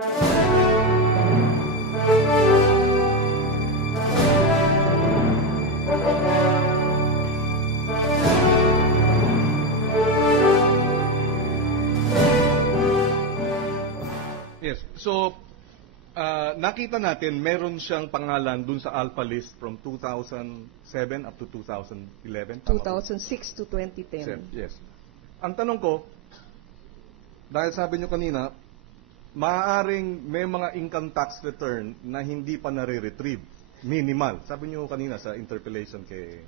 Yes. So, nakita natin, meron siyang pangalan dun sa Alpha List from 2007 up to 2011. 2006 to 2010. Yes. Ang tanong ko, dahil sabi nyo kanina, maaaring may mga income tax return na hindi pa nare-retrieve. Minimal. Sabi nyo kanina sa interpellation kay...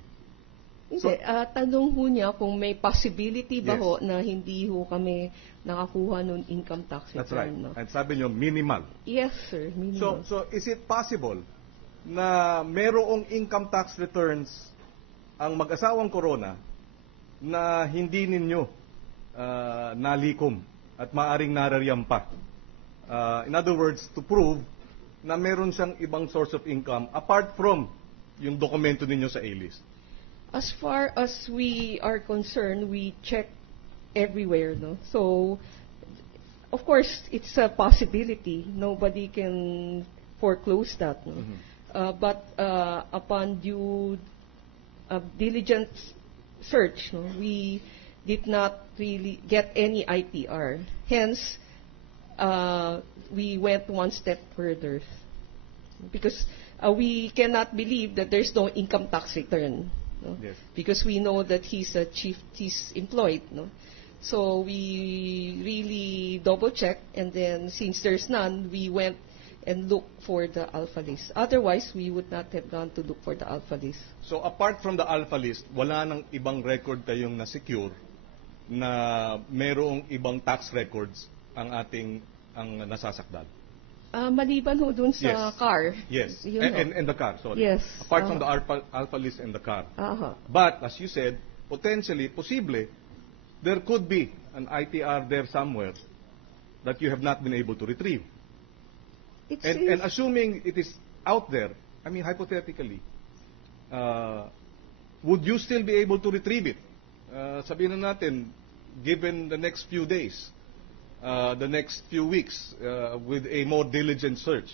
Hindi. Tanong ho niya kung may possibility ba Yes. ho na hindi ho kami nakakuha nun income tax return. That's right. No? At sabi nyo, minimal. Yes, sir. Minimum. So is it possible na merong income tax returns ang mag-asawang Corona na hindi ninyo nalikom at maaring narariyam pa? In other words, to prove na meron siyang ibang source of income apart from yung dokumento ninyo sa A-list. As far as we are concerned, we check everywhere, no? So, of course, it's a possibility. Nobody can foreclose that, no? But upon due diligent search, no, we did not really get any ITR. Hence, we went one step further because we cannot believe that there's no income tax return. No? Yes. Because we know that he's employed, no? So we really double check, and then since there's none, we went and looked for the Alpha List. Otherwise, we would not have gone to look for the Alpha List. So apart from the Alpha List, wala nang ibang record kayong na-secure na merong ibang tax records ang nasasakdal? Maliban ho dun sa Yes. car. Yes, Yun ho. and the car, sorry. Yes. Apart from the Alpha List and the car. Aha. But, as you said, potentially, possibly, there could be an ITR there somewhere that you have not been able to retrieve. And assuming it is out there, I mean, hypothetically, would you still be able to retrieve it? Sabihin na natin, given the next few days, the next few weeks, with a more diligent search.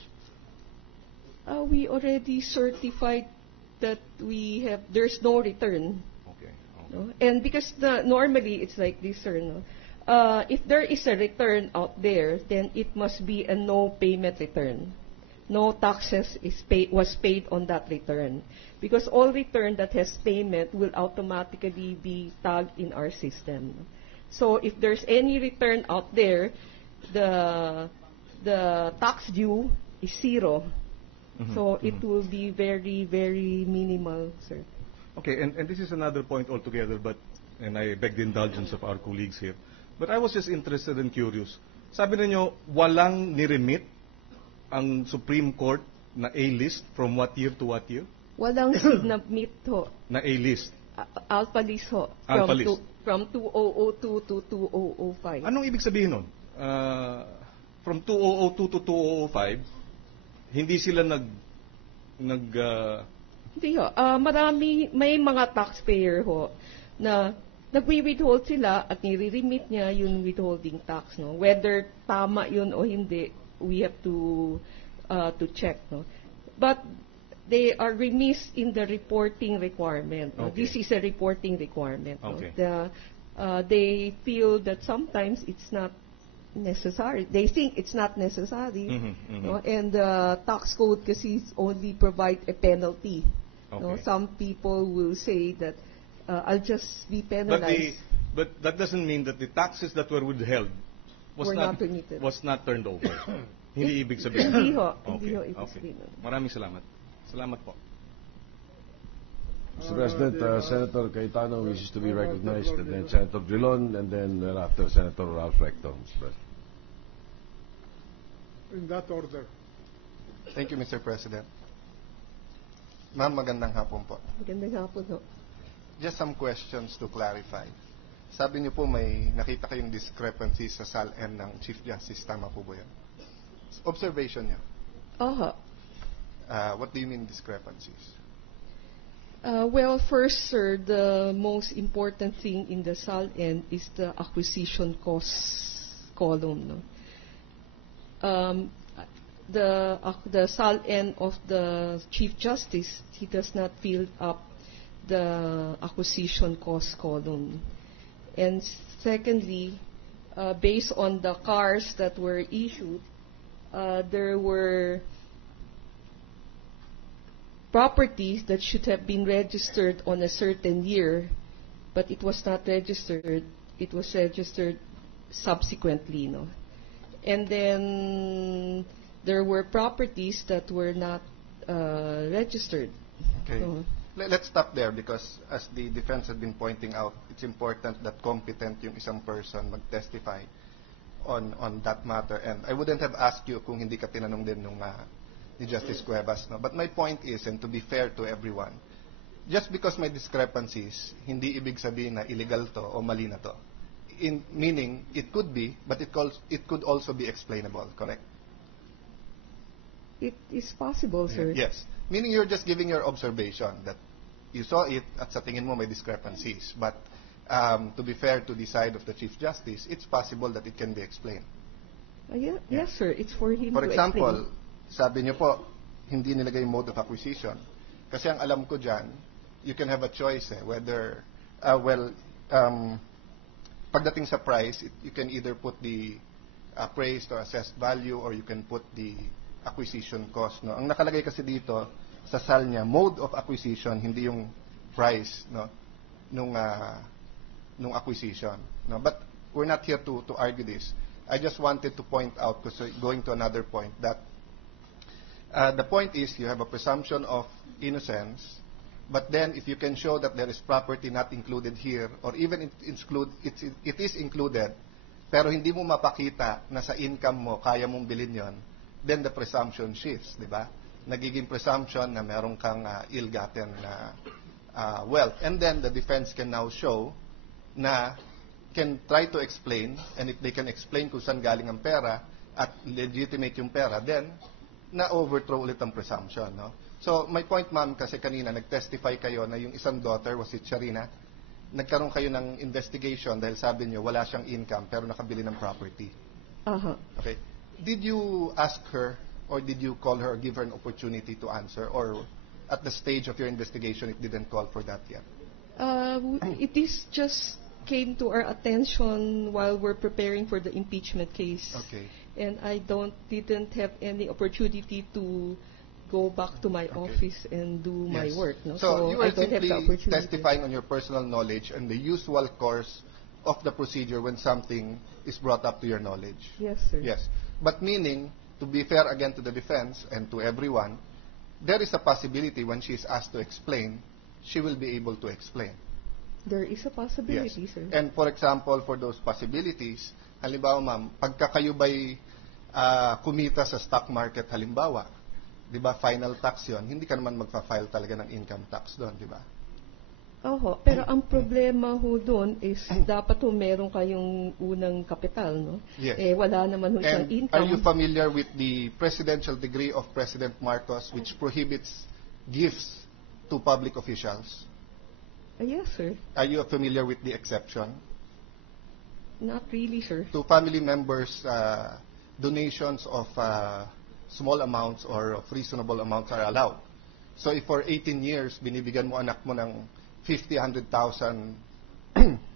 We already certified that there's no return. Okay. No? And because normally it's like this, sir, no? If there is a return out there, then it must be a no payment return. No taxes was paid on that return. Because all return that has payment will automatically be tagged in our system. So if there's any return out there, the tax due is zero. So it will be very, very minimal, sir. Okay, and this is another point altogether, and I beg the indulgence of our colleagues here. But I was just interested and curious. Sabi ninyo, walang niremit ang Supreme Court na A-list from what year to what year? Walang sinabmit ho. Na A-list. Alpha List ho. Alpha List. From 2002 to 2005. Anong ibig sabihin nun? From 2002 to 2005, hindi sila Hindi ho. May mga taxpayer ho na nagwi-withhold sila at nire-remit niya yung withholding tax, no? Whether tama yun o hindi, we have to check, no? But they are remiss in the reporting requirement. No? Okay. This is a reporting requirement. Okay. No? They feel that sometimes it's not necessary. They think it's not necessary. No? And the tax code kasi only provide a penalty. Okay. No? Some people will say that I'll just be penalized. But that doesn't mean that the taxes that were withheld Were not remitted. was not turned over. Hindi ibig sabihin. Hindi ho. Okay. Hindi ho ibig Okay. sabihin. Maraming salamat. Salamat po. Mr. President, Senator Cayetano wishes to be recognized, and then Senator Drilon, and then thereafter Senator Ralph Recto, Mr. President. In that order. Thank you, Mr. President. Ma'am, magandang hapon po. Magandang hapon ho. Just some questions to clarify. Sabi niyo po may nakita kayong discrepancy sa SAL-M ng Chief Justice. Tama po ba yan? Observation niya. Aha. What do you mean discrepancies? Well, first, sir, the most important thing in the SAL-N is the acquisition cost column. No? um, the SALN of the Chief Justice, he does not fill up the acquisition cost column. And secondly, based on the cars that were issued, there were properties that should have been registered on a certain year, but it was not registered. It was registered subsequently, no? And then there were properties that were not registered. Okay. Let's stop there because as the defense has been pointing out, it's important that competent yung isang person mag-testify on that matter. And I wouldn't have asked you kung hindi ka tinanong din nung ni Justice Cuevas. No? But my point is, and to be fair to everyone, just because may discrepancies, hindi ibig sabihin na illegal to o mali na to. Meaning, it could be, but it could also be explainable, correct? It is possible, sir. Yes. Meaning you're just giving your observation that you saw it at sa tingin mo may discrepancies. But to be fair to the side of the Chief Justice, it's possible that it can be explained. Yes, sir. It's for him For to example, explain. sabi niyo po, hindi nilagay yung mode of acquisition. Kasi ang alam ko dyan, you can have a choice whether, pagdating sa price, you can either put the appraised or assessed value or you can put the acquisition cost. No? Ang nakalagay kasi dito sa SAL niya, mode of acquisition, hindi yung price no, nung acquisition. No? But we're not here to argue this. I just wanted to point out, because going to another point, that the point is you have a presumption of innocence, but then if you can show that there is property not included here, or even it is included, pero hindi mo mapakita na sa income mo kaya mong bilhin yon, then the presumption shifts, di ba? Nagiging presumption na meron kang ill-gotten wealth. And then the defense can now show na can try to explain, and if they can explain kung saan galing ang pera at legitimate yung pera, then na-overthrow ulit ang presumption. No? So, my point, ma'am, kasi kanina nag-testify kayo na yung isang daughter, was it Sharina, nagkaroon kayo ng investigation dahil sabi niyo wala siyang income pero nakabili ng property. Okay. Did you ask her or did you call her or give her an opportunity to answer, or at the stage of your investigation it didn't call for that yet? It is just came to our attention while we're preparing for the impeachment case. Okay. And I didn't have any opportunity to go back to my office and do my work. No? So you I are don't have the simply opportunity. testifying on your personal knowledge and the usual course of the procedure when something is brought up to your knowledge. Yes, sir. Yes. But meaning, to be fair again to the defense and to everyone, there is a possibility when she is asked to explain, she will be able to explain. There is a possibility, Yes. sir. And for example, for those possibilities, halimbawa ma'am, pagka kayo ba'y kumita sa stock market halimbawa, di ba final tax yon, hindi ka naman magpa-file talaga ng income tax doon, di ba? Oho, pero ang problema ho doon is dapat ho meron kayong unang kapital, no? Yes. Eh, wala naman ho siyang And income. are you familiar with the presidential decree of President Marcos which prohibits gifts to public officials? Yes, sir. Are you familiar with the exception? Not really, sir. To family members, donations of small amounts or of reasonable amounts are allowed. So if for 18 years, binibigyan mo anak mo ng 100,000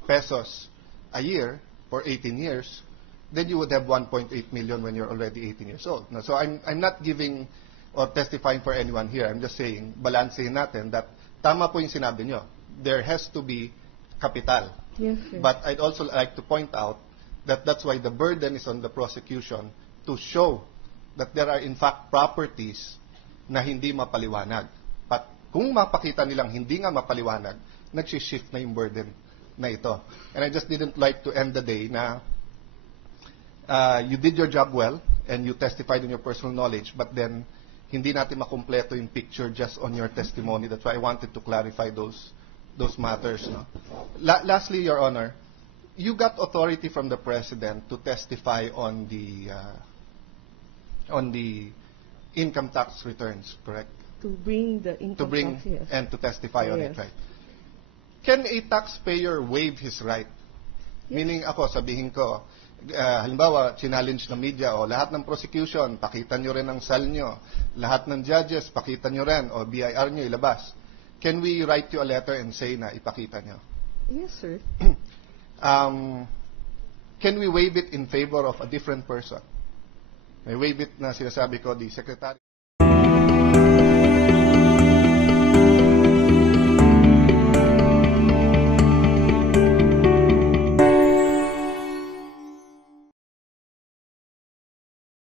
pesos a year for 18 years, then you would have 1.8 million when you're already 18 years old. No, so I'm not giving or testifying for anyone here. I'm just saying, balansehin natin that tama po yung sinabi nyo. There has to be capital. Yes, sir. But I'd also like to point out that that's why the burden is on the prosecution to show that there are in fact properties na hindi mapaliwanag. But kung mapakita nilang hindi nga mapaliwanag, nagsishift na yung burden na ito. And I just didn't like to end the day na you did your job well and you testified on your personal knowledge, but then hindi natin makumpleto yung picture just on your testimony. That's why I wanted to clarify those matters. No? Lastly, Your Honor, you got authority from the President to testify on the income tax returns, correct? To bring the income tax, yes. And to testify on it, Yes. right? Can a taxpayer waive his right? Yes. Meaning ako, sabihin ko, halimbawa, challenge ng media, o lahat ng prosecution, pakita nyo rin ang SAL nyo. Lahat ng judges, pakita nyo rin, o BIR nyo, ilabas. Can we write you a letter and say na ipakita nyo? Yes, sir. Can we waive it in favor of a different person? May waive it na sinasabi ko, the secretary.